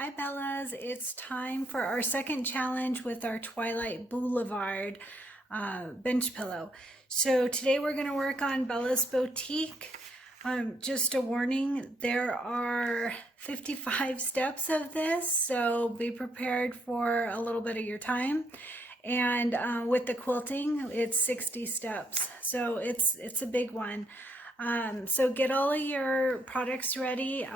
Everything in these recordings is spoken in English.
Hi Bellas, it's time for our second challenge with our Twilight Boo-levard bench pillow. So today we're going to work on Bella's Boutique. Just a warning, there are 55 steps of this, so be prepared for a little bit of your time. And with the quilting, it's 60 steps, so it's a big one. So get all of your products ready.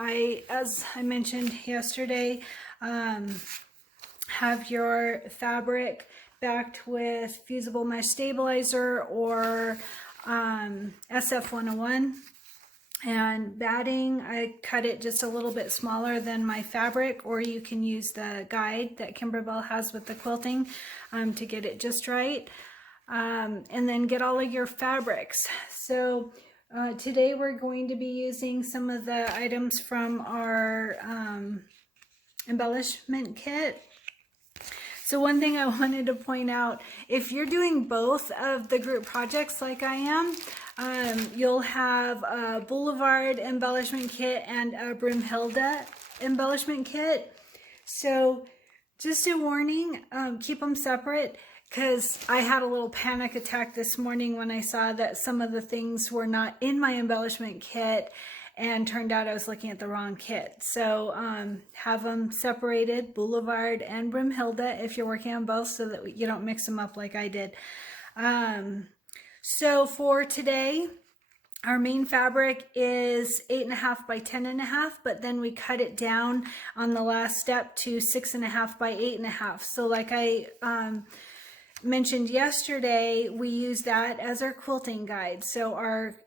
As I mentioned yesterday, have your fabric backed with fusible mesh stabilizer or SF101. And batting, I cut it just a little bit smaller than my fabric, or you can use the guide that Kimberbell has with the quilting to get it just right. And then get all of your fabrics. So today we're going to be using some of the items from our embellishment kit. So one thing I wanted to point out, if you're doing both of the group projects like I am, you'll have a Boo-levard embellishment kit and a Brimhilda embellishment kit. So just a warning, keep them separate, because I had a little panic attack this morning when I saw that some of the things were not in my embellishment kit, and turned out I was looking at the wrong kit. So have them separated, Boo-levard and Brimhilda, if you're working on both, so that you don't mix them up like I did. So for today, our main fabric is 8.5 by 10.5, but then we cut it down on the last step to 6.5 by 8.5. So like I mentioned yesterday, we use that as our quilting guide. So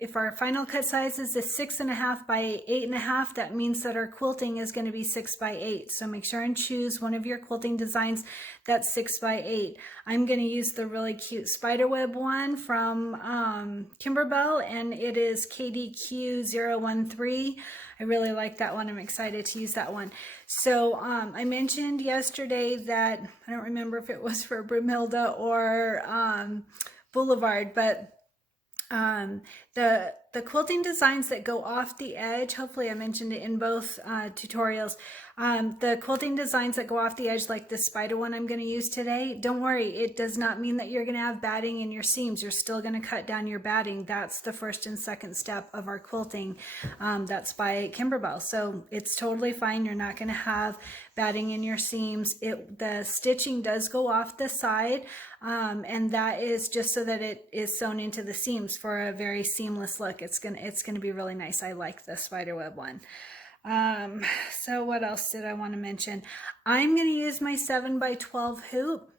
if our final cut size is a 6.5 by 8.5, that means that our quilting is going to be 6 by 8. So make sure and choose one of your quilting designs that's 6 by 8. I'm going to use the really cute spiderweb one from Kimberbell, and it is KDQ013. I really like that one. I'm excited to use that one. So I mentioned yesterday that, I don't remember if it was for Brimhilda or Boo-levard, but the quilting designs that go off the edge, hopefully I mentioned it in both tutorials, the quilting designs that go off the edge, like the spider one I'm going to use today, don't worry, it does not mean that you're going to have batting in your seams. You're still going to cut down your batting. That's the first and second step of our quilting. That's by Kimberbell, so it's totally fine. You're not going to have batting in your seams. The stitching does go off the side, and that is just so that it is sewn into the seams for a very seamless look. It's gonna be really nice. I like the spiderweb one. So what else did I want to mention? I'm going to use my 7 by 12 hoop.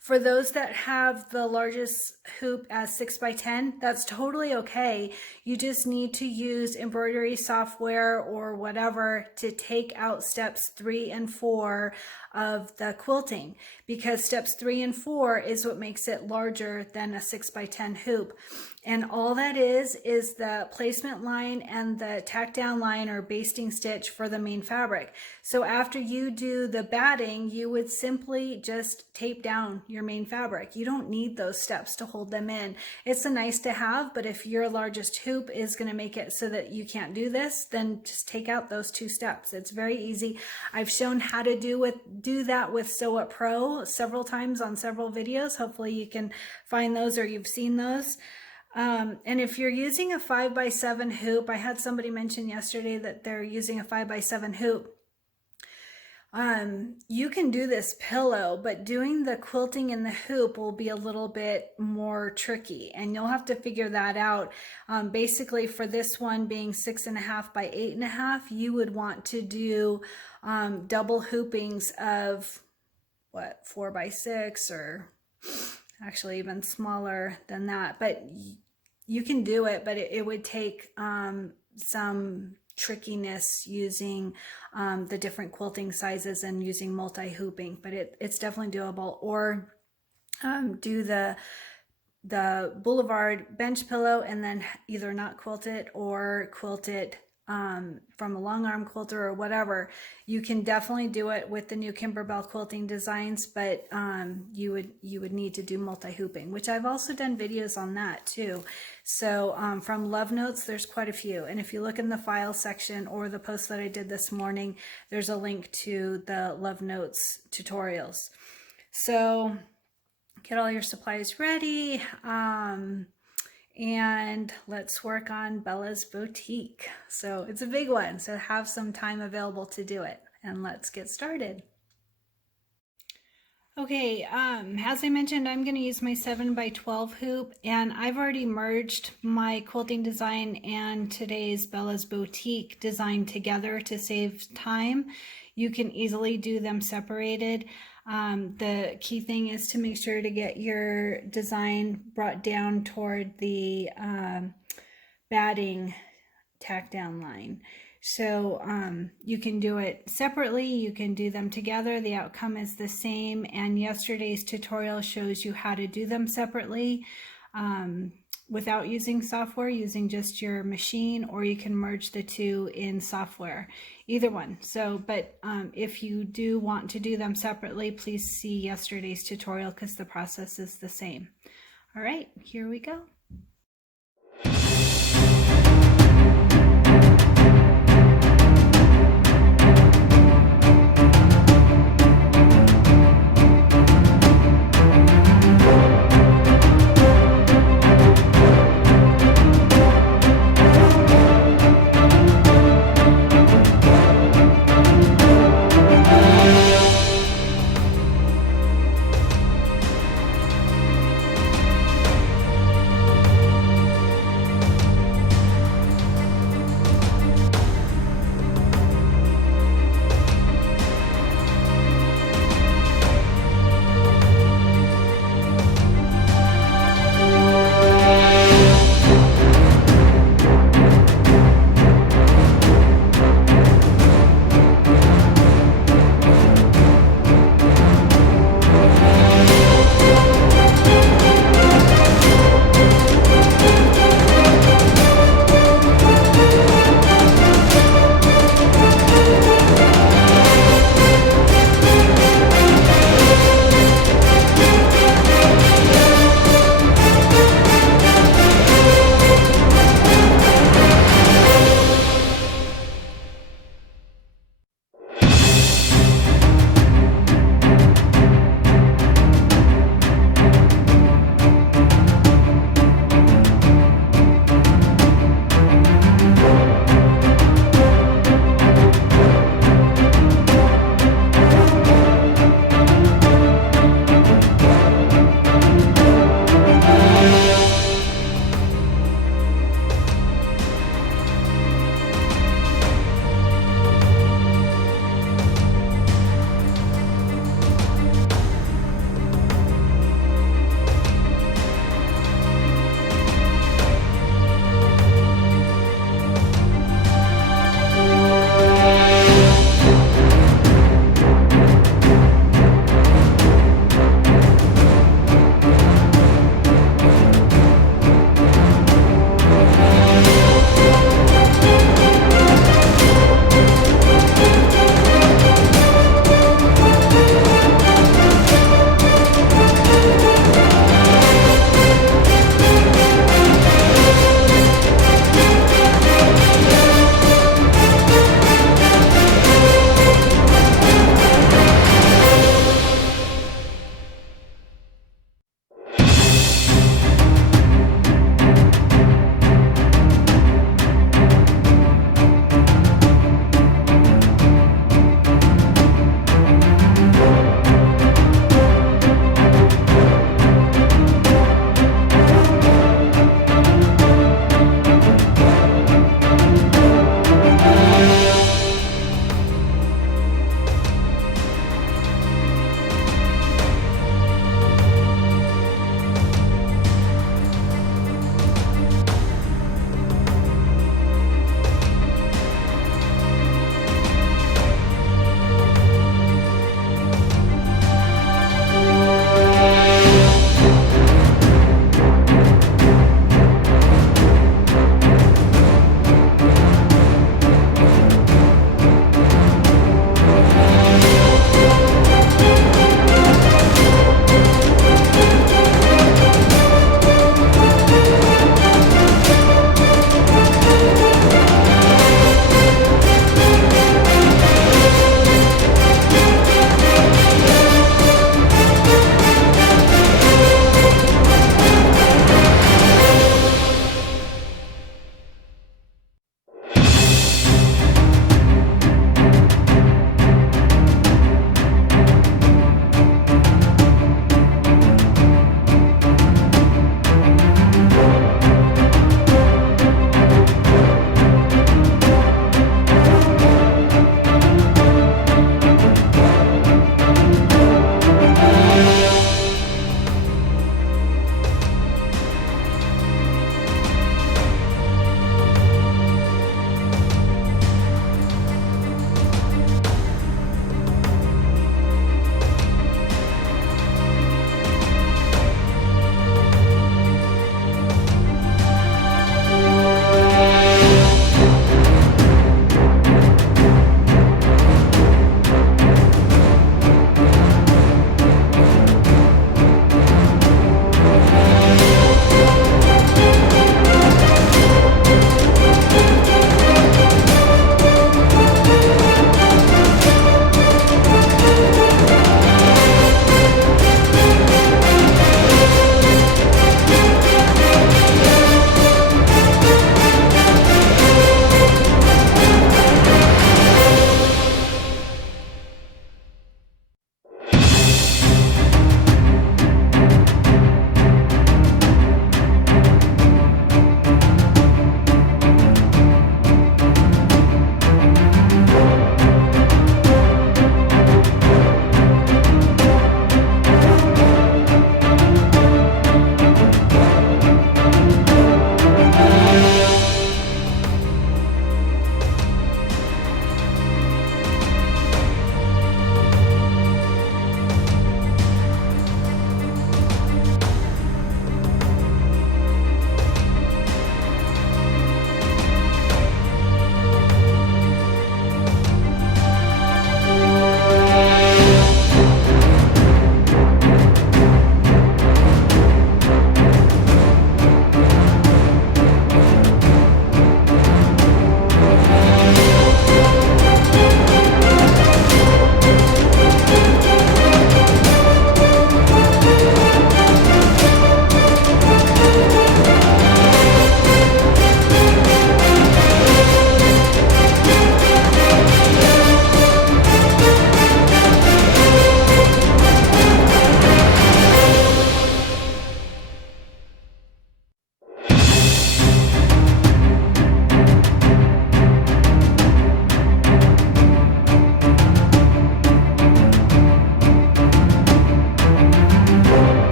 For those that have the largest hoop as 6 by 10, that's totally okay. You just need to use embroidery software or whatever to take out steps 3 and 4 of the quilting, because steps 3 and 4 is what makes it larger than a 6 by 10 hoop. And all that is the placement line and the tack down line or basting stitch for the main fabric. So after you do the batting, you would simply just tape down your main fabric. You don't need those steps to hold them in. It's a nice to have, but if your largest hoop is going to make it so that you can't do this, then just take out those 2 steps. It's very easy. I've shown how to do that with Sew It Pro several times on several videos. Hopefully you can find those or you've seen those. And if you're using a 5 by 7 hoop, I had somebody mention yesterday that they're using a 5 by 7 hoop. You can do this pillow, but doing the quilting in the hoop will be a little bit more tricky, and you'll have to figure that out. Basically for this one being 6.5 by 8.5, you would want to do double hoopings of what, 4 by 6, or actually even smaller than that. But you can do it, but it would take some trickiness using the different quilting sizes and using multi-hooping, but it's definitely doable. Or do the Boo-levard bench pillow and then either not quilt it or quilt it from a long arm quilter or whatever, you can definitely do it with the new Kimberbell Quilting Designs, but you would need to do multi-hooping, which I've also done videos on that too. So from Love Notes, there's quite a few. And if you look in the file section or the post that I did this morning, there's a link to the Love Notes tutorials. So get all your supplies ready. And let's work on Bella's boutique. So it's a big one, so have some time available to do it, and let's get started. Okay, as I mentioned, I'm going to use my 7x12 hoop, and I've already merged my quilting design and today's Bella's boutique design together to save time. You can easily do them separated. The key thing is to make sure to get your design brought down toward the batting tack down line. So you can do it separately, you can do them together, the outcome is the same, and yesterday's tutorial shows you how to do them separately without using software, using just your machine, or you can merge the two in software, either one. So, but if you do want to do them separately, please see yesterday's tutorial because the process is the same. All right, here we go.